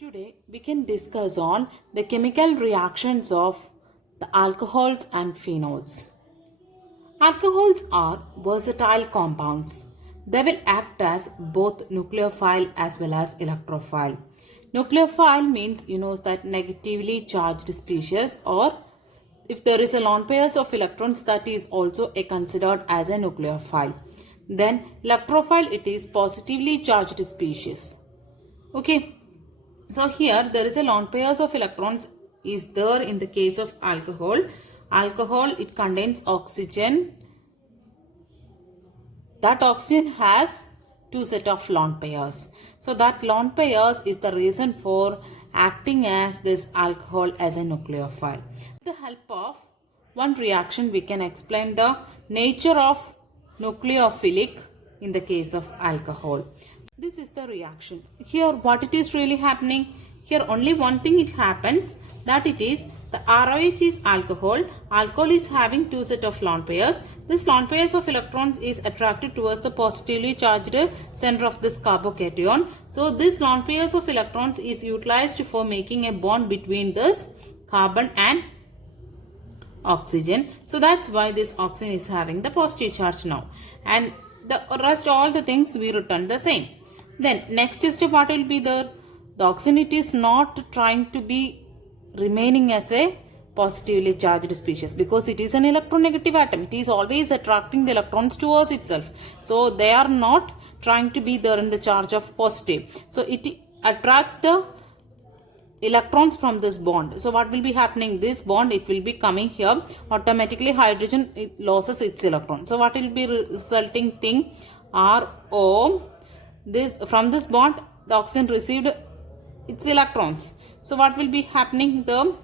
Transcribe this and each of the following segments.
Today we can discuss on the chemical reactions of the alcohols and phenols. Alcohols are versatile compounds. They will act as both nucleophile as well as electrophile. Nucleophile means that negatively charged species, or if there is a lone pairs of electrons, that is also considered as a nucleophile. Then electrophile, it is positively charged species. Okay. So here there is a lone pairs of electrons is there in the case of alcohol. Alcohol, it contains oxygen. That oxygen has two set of lone pairs. So that lone pairs is the reason for acting as this alcohol as a nucleophile. With the help of one reaction, we can explain the nature of nucleophilic in the case of alcohol. This is the reaction. Here what it is really happening? Here only one thing it happens, that it is the ROH is alcohol. Alcohol is having two set of lone pairs. This lone pairs of electrons is attracted towards the positively charged center of this carbocation. So this lone pairs of electrons is utilized for making a bond between this carbon and oxygen. So that's why this oxygen is having the positive charge now. And the rest all the things we return the same. Then next step what will be there? The oxygen, it is not trying to be remaining as a positively charged species because it is an electronegative atom. It is always attracting the electrons towards itself. So they are not trying to be there in the charge of positive. So it attracts the electrons from this bond. So what will be happening? This bond, it will be coming here. Automatically hydrogen, it loses its electron. So what will be resulting thing? RO. This from this bond, the oxygen received its electrons. So what will be happening? The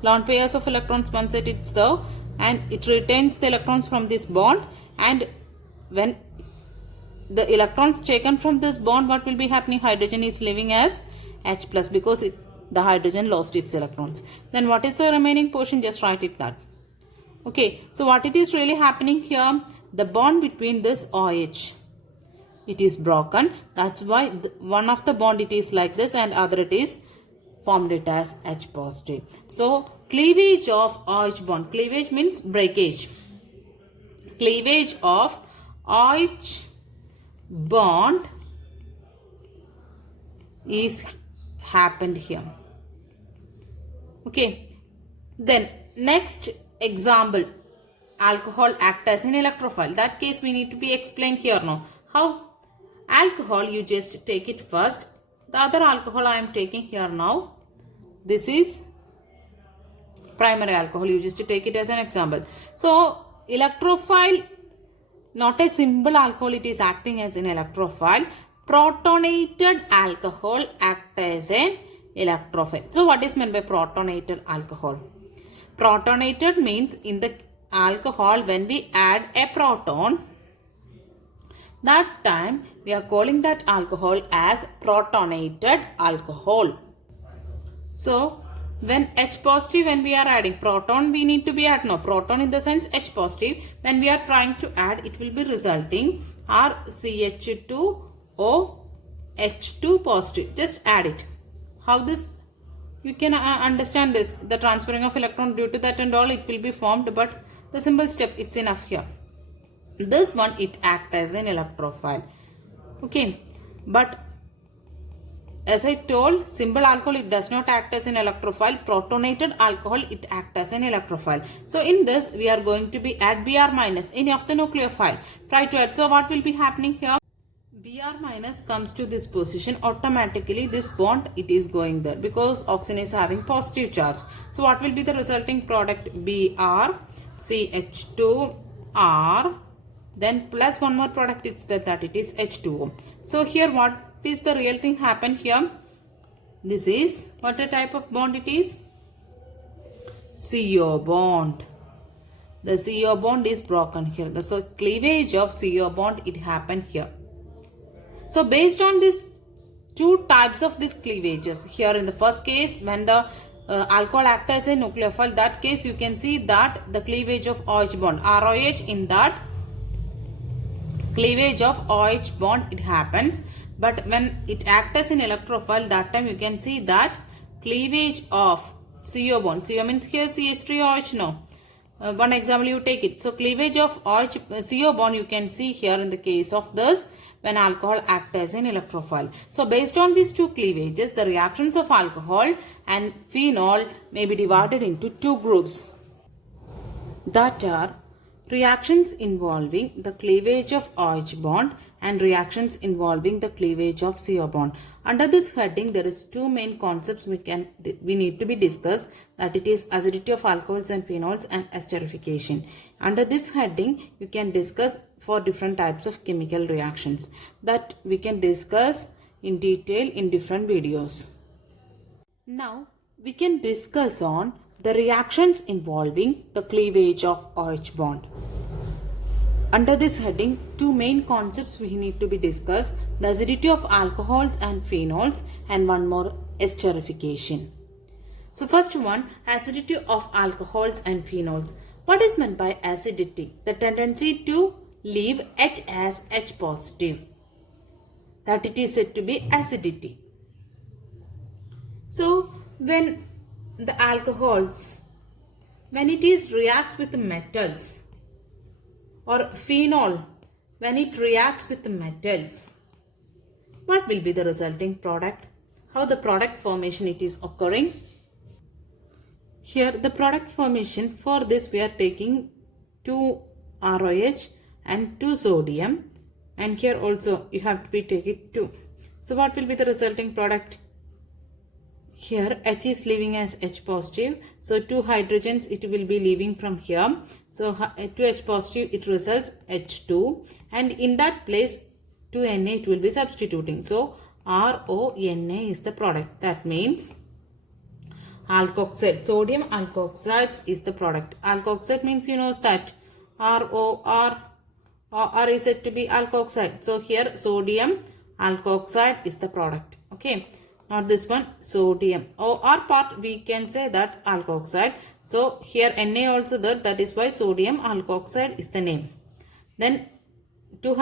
lone pairs of electrons, once it's there, and it retains the electrons from this bond, and when the electrons taken from this bond, what will be happening? Hydrogen is leaving as H plus because the hydrogen lost its electrons. Then what is the remaining portion? Just write it that. Okay, so what it is really happening here? The bond between this OH, it is broken. That's why one of the bond it is like this and other it is formed it as H positive. So cleavage of OH bond. Cleavage means breakage. Cleavage of OH bond is happened here. Okay. Then next example, alcohol act as an electrophile. That case we need to be explained here now. How? Alcohol, you just take it first. The other alcohol I am taking here now. This is primary alcohol. You just take it as an example. So electrophile, not a simple alcohol, it is acting as an electrophile. Protonated alcohol act as an electrophile. So what is meant by protonated alcohol? Protonated means in the alcohol when we add a proton, that time we are calling that alcohol as protonated alcohol. So when H positive, when we are adding proton, we need to be add no proton in the sense H positive. When we are trying to add, it will be resulting RCH2O H2 positive. Just add it. How this you can understand this? The transferring of electron due to that and all, it will be formed, but the simple step, it's enough here. This one, it acts as an electrophile. Okay, but as I told, simple alcohol, it does not act as an electrophile. Protonated alcohol, it acts as an electrophile. So in this, we are going to be add Br minus any of the nucleophile. Try to add. So what will be happening here? Br minus comes to this position. Automatically, this bond, it is going there because oxygen is having positive charge. So what will be the resulting product? Br, CH2, R. Then plus one more product, it's that it is H2O. So here what is the real thing happen here? This is what a type of bond it is? CO bond. The CO bond is broken here. So cleavage of CO bond, it happened here. So based on these two types of these cleavages, here in the first case when the alcohol acts as a nucleophile, that case you can see that the cleavage of OH bond, ROH, in that cleavage of OH bond it happens. But when it acts as an electrophile, that time you can see that cleavage of CO bond. CO means here CH3OH, no. One example you take it. So cleavage of OH, CO bond you can see here in the case of this when alcohol acts as an electrophile. So based on these two cleavages, the reactions of alcohol and phenol may be divided into two groups. That are reactions involving the cleavage of OH bond and reactions involving the cleavage of CO bond. Under this heading, there is two main concepts we need to be discussed, that it is acidity of alcohols and phenols and esterification. Under this heading, you can discuss four different types of chemical reactions that we can discuss in detail in different videos. Now, we can discuss on the reactions involving the cleavage of OH bond. Under this heading, two main concepts we need to be discussed, the acidity of alcohols and phenols, and one more, esterification. So first one, acidity of alcohols and phenols. What is meant by acidity? The tendency to leave H as H positive. That it is said to be acidity. So when the alcohols, when it is reacts with metals, or phenol, when it reacts with metals, what will be the resulting product? How the product formation it is occurring? Here the product formation, for this we are taking 2 ROH and 2 sodium, and here also you have to be taking 2. So what will be the resulting product? Here H is leaving as H positive. So 2 hydrogens it will be leaving from here. So 2 H positive it results H2, and in that place 2 Na it will be substituting. So RONA is the product. That means alkoxide, sodium alkoxide is the product. Alkoxide means you know that R is said to be alkoxide. So here sodium alkoxide is the product. Okay. Not this one, sodium. OR part we can say that alkoxide. So here Na also there, that is why sodium alkoxide is the name. Then 2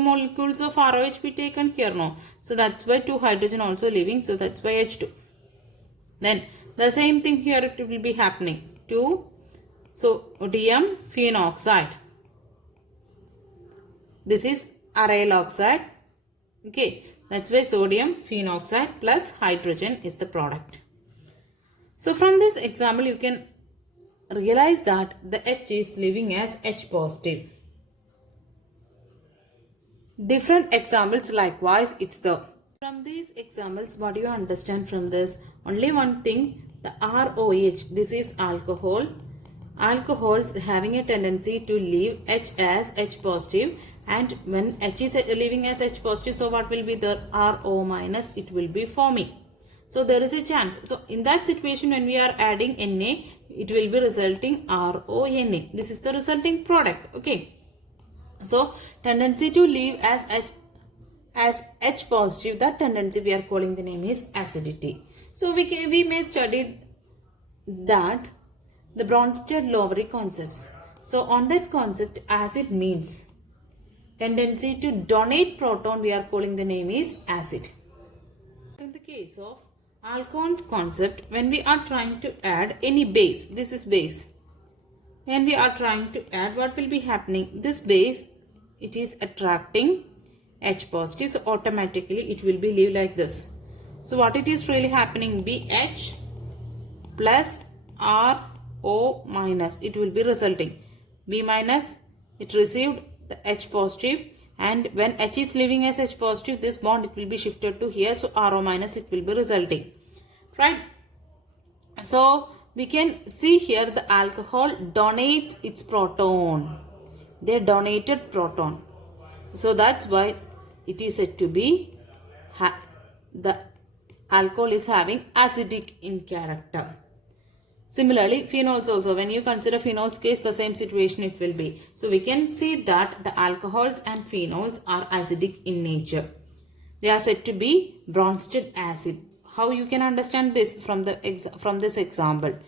molecules of ROH be taken here, no. So that's why 2 hydrogen also leaving. So that's why H2. Then the same thing here it will be happening. 2 sodium phenoxide. This is aryl oxide. Okay. That's why sodium phenoxide plus hydrogen is the product. So from this example you can realize that the H is leaving as H positive. Different examples likewise it's the. From these examples what do you understand from this? Only one thing, the ROH, this is alcohol. Alcohols having a tendency to leave H as H positive, and when H is leaving as H positive, so what will be the RO minus? It will be forming. So there is a chance. So in that situation when we are adding Na, it will be resulting RONA. This is the resulting product. Okay. So tendency to leave as H positive, that tendency we are calling the name is acidity. So we may study that the Bronsted-Lowry concepts. So on that concept, acid means tendency to donate proton, we are calling the name is acid. In the case of alkones concept, when we are trying to add any base, this is base. When we are trying to add, what will be happening? This base, it is attracting H positive, so automatically it will be leave like this. So what it is really happening? BH plus RO minus, it will be resulting. B minus, it received the H positive, and when H is leaving as H positive, this bond it will be shifted to here, so RO minus it will be resulting, right? So we can see here the alcohol donates its proton. They donated proton, so that's why it is said to be the alcohol is having acidic in character. Similarly, phenols also, when you consider phenols case, the same situation it will be. So we can see that the alcohols and phenols are acidic in nature. They are said to be Bronsted acid. How you can understand this from this example?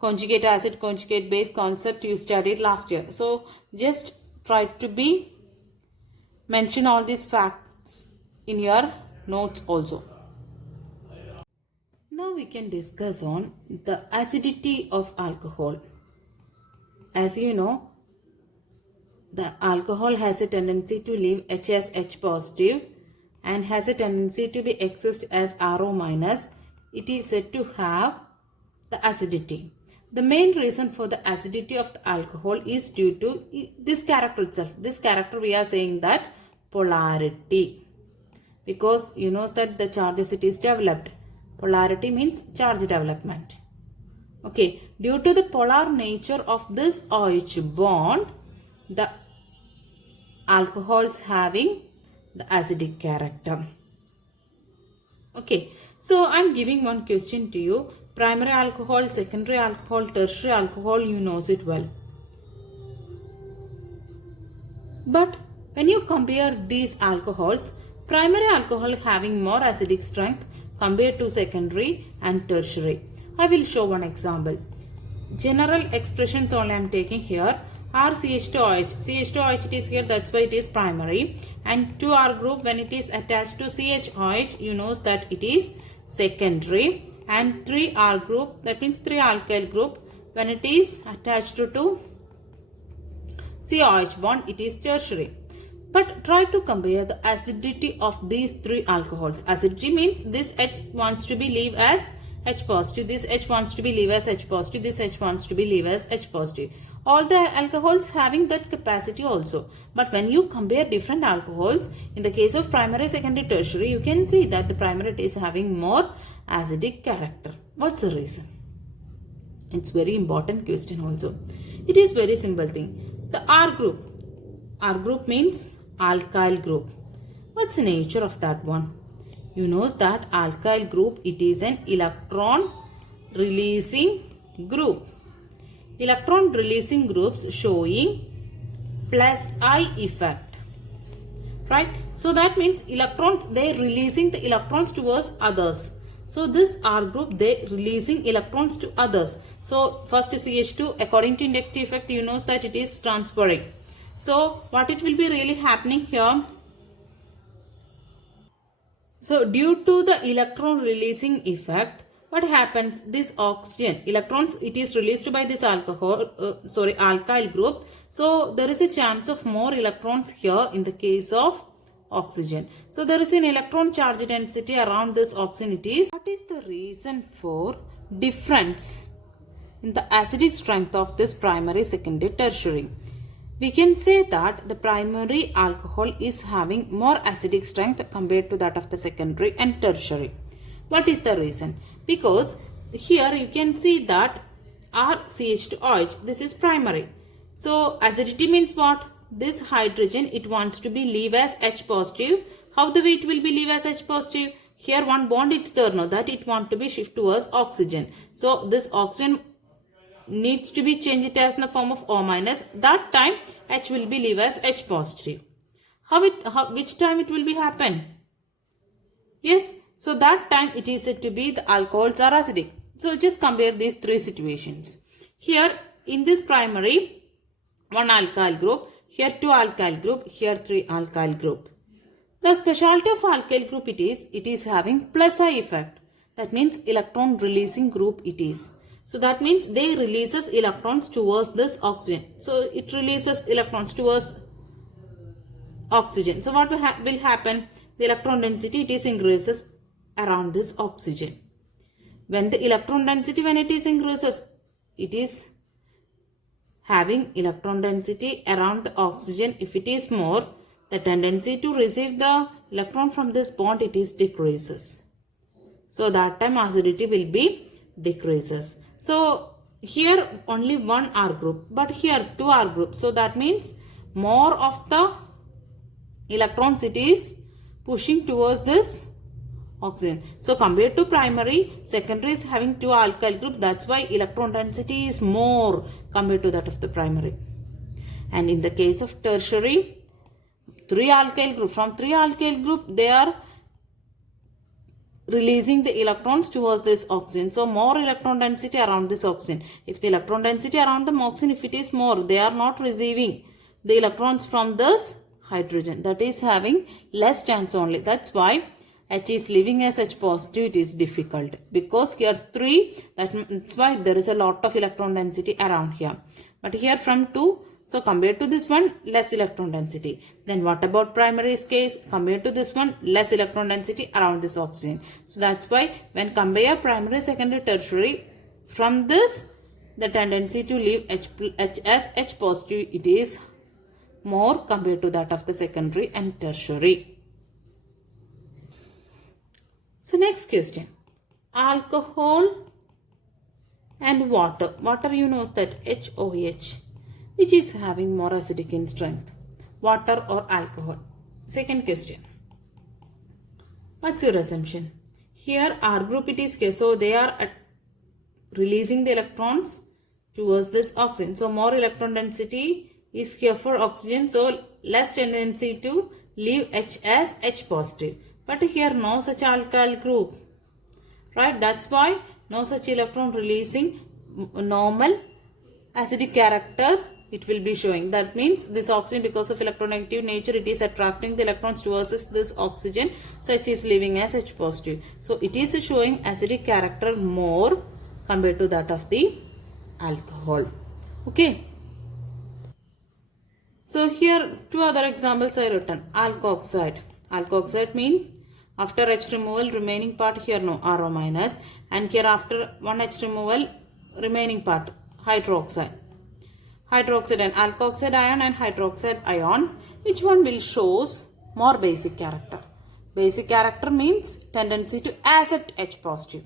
Conjugate acid, conjugate base concept you studied last year. So just try to be mention all these facts in your notes also. Now we can discuss on the acidity of alcohol. As you know, the alcohol has a tendency to leave H as H positive and has a tendency to be exist as RO minus. It is said to have the acidity. The main reason for the acidity of the alcohol is due to this character itself. This character, we are saying that polarity, because you know that the charges it is developed. Polarity means charge development. Okay, due to the polar nature of this OH bond, the alcohols having the acidic character. Okay, so I am giving one question to you. Primary alcohol, secondary alcohol, tertiary alcohol, you knows it well. But when you compare these alcohols, primary alcohol having more acidic strength compared to secondary and tertiary. I will show one example. General expressions only I am taking here are CH2OH. CH2OH it is here, that's why it is primary. And 2R group, when it is attached to CHOH, you know that it is secondary. And 3R group, that means 3 alkyl group, when it is attached to COH bond, it is tertiary. But try to compare the acidity of these 3 alcohols. Acidity means this H wants to be leave as H positive, this H wants to be leave as H positive, this H wants to be leave as H positive. All the alcohols having that capacity also. But when you compare different alcohols, in the case of primary, secondary, tertiary, you can see that the primary is having more acidic character. What's the reason? It's very important question also. It is very simple thing. The R group. R group means alkyl group. What's the nature of that one? You know that alkyl group, it is an electron releasing group. Electron releasing groups showing plus I effect. Right? So that means electrons, they releasing the electrons towards others. So this R group, they releasing electrons to others. So first CH2, according to inductive effect, you know that it is transferring. So what it will be really happening here? So due to the electron releasing effect, what happens? This oxygen, electrons, it is released by this alkyl group. So there is a chance of more electrons here in the case of oxygen. So there is an electron charge density around this oxygen. It is. What is the reason for difference in the acidic strength of this primary, secondary, tertiary? We can say that the primary alcohol is having more acidic strength compared to that of the secondary and tertiary. What is the reason? Because here you can see that RCH2OH, this is primary. So acidity means what? This hydrogen, it wants to be leave as H positive. How the way it will be leave as H positive? Here one bond it's there now, that it want to be shift towards oxygen. So this oxygen needs to be changed as in the form of O minus. That time H will be leave as H positive. Which time it will be happen? Yes. So that time it is said to be the alcohols are acidic. So just compare these 3 situations. Here in this primary, 1 alkyl group, here 2 alkyl group, here 3 alkyl group. The specialty of alkyl group it is having plus I effect. That means electron releasing group it is. So that means they releases electrons towards this oxygen. So it releases electrons towards oxygen. So what will happen? The electron density it is increases around this oxygen. When the electron density, when it is increases, it is having electron density around the oxygen. If it is more, the tendency to receive the electron from this bond, it is decreases. So that time acidity will be decreases. So here only 1 R group, but here 2 R group. So that means more of the electrons it is pushing towards this oxygen. So compared to primary, secondary is having 2 alkyl group. That's why electron density is more compared to that of the primary. And in the case of tertiary, 3 alkyl group. From 3 alkyl group, they are releasing the electrons towards this oxygen. So more electron density around this oxygen. If the electron density around the oxygen, if it is more, they are not receiving the electrons from this hydrogen, that is having less chance only. That's why H is leaving as H positive, it is difficult. Because here 3, that's why there is a lot of electron density around here. But here from 2, so compared to this one, less electron density. Then what about primary case? Compared to this one, less electron density around this oxygen. So that's why when compare primary, secondary, tertiary, from this, the tendency to leave H as H positive, it is more compared to that of the secondary and tertiary. So next question, alcohol and water. Water, you know that HOH, which is having more acidic in strength, water or alcohol. Second question, what's your assumption? Here R group it is K, so they are releasing the electrons towards this oxygen. So more electron density is here for oxygen, so less tendency to leave H as H positive. But here no such alkyl group, right? That's why no such electron releasing, normal acidic character it will be showing. That means this oxygen, because of electronegative nature, it is attracting the electrons towards this oxygen, so it is leaving as H positive. So it is showing acidic character more compared to that of the alcohol. Okay. So here 2 other examples I written. Alkoxide. Alkoxide means after H removal, remaining part here no RO minus, and here after 1 H removal, remaining part hydroxide. Hydroxide and alkoxide ion and hydroxide ion, which one will shows more basic character? Basic character means tendency to accept H positive,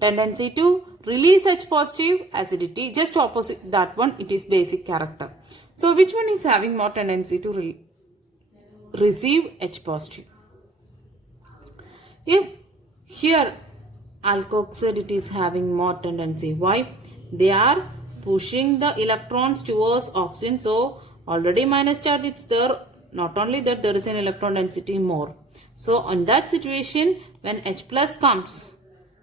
tendency to release H positive, acidity, just opposite that one, it is basic character. So which one is having more tendency to receive H positive? Yes, here alkoxide it is having more tendency. Why? They are pushing the electrons towards oxygen, so already minus charge is there. Not only that, there is an electron density more. So in that situation, when H plus comes,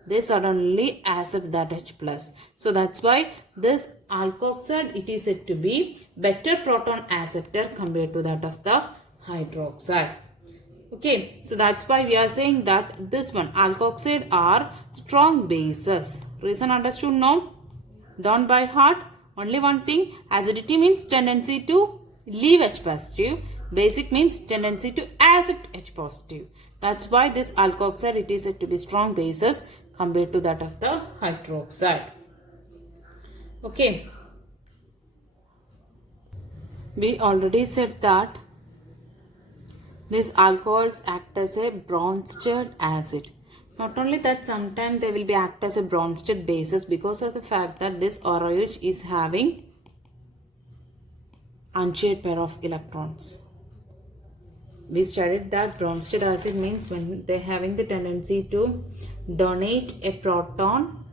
they suddenly accept that H plus. So that's why this alkoxide it is said to be better proton acceptor compared to that of the hydroxide. Okay, so that's why we are saying that this one alkoxide are strong bases. Reason understood now? Don't by heart. Only one thing, acidity means tendency to leave H positive. Basic means tendency to accept H positive. That's why this alkoxide it is said to be strong bases compared to that of the hydroxide. Okay. We already said that these alcohols act as a Bronsted acid. Not only that, sometimes they will be act as a Bronsted bases because of the fact that this ROH is having unshared pair of electrons. We studied that Bronsted acid means when they are having the tendency to donate a proton,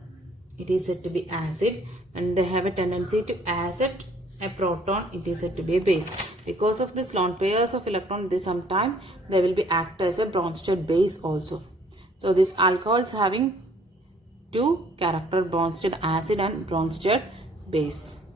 it is said to be acid, and they have a tendency to accept a proton, it is said to be a base. Because of this lone pairs of electron, sometimes they will be act as a Bronsted base also. So this alcohols having 2 character, Bronsted acid and Bronsted base.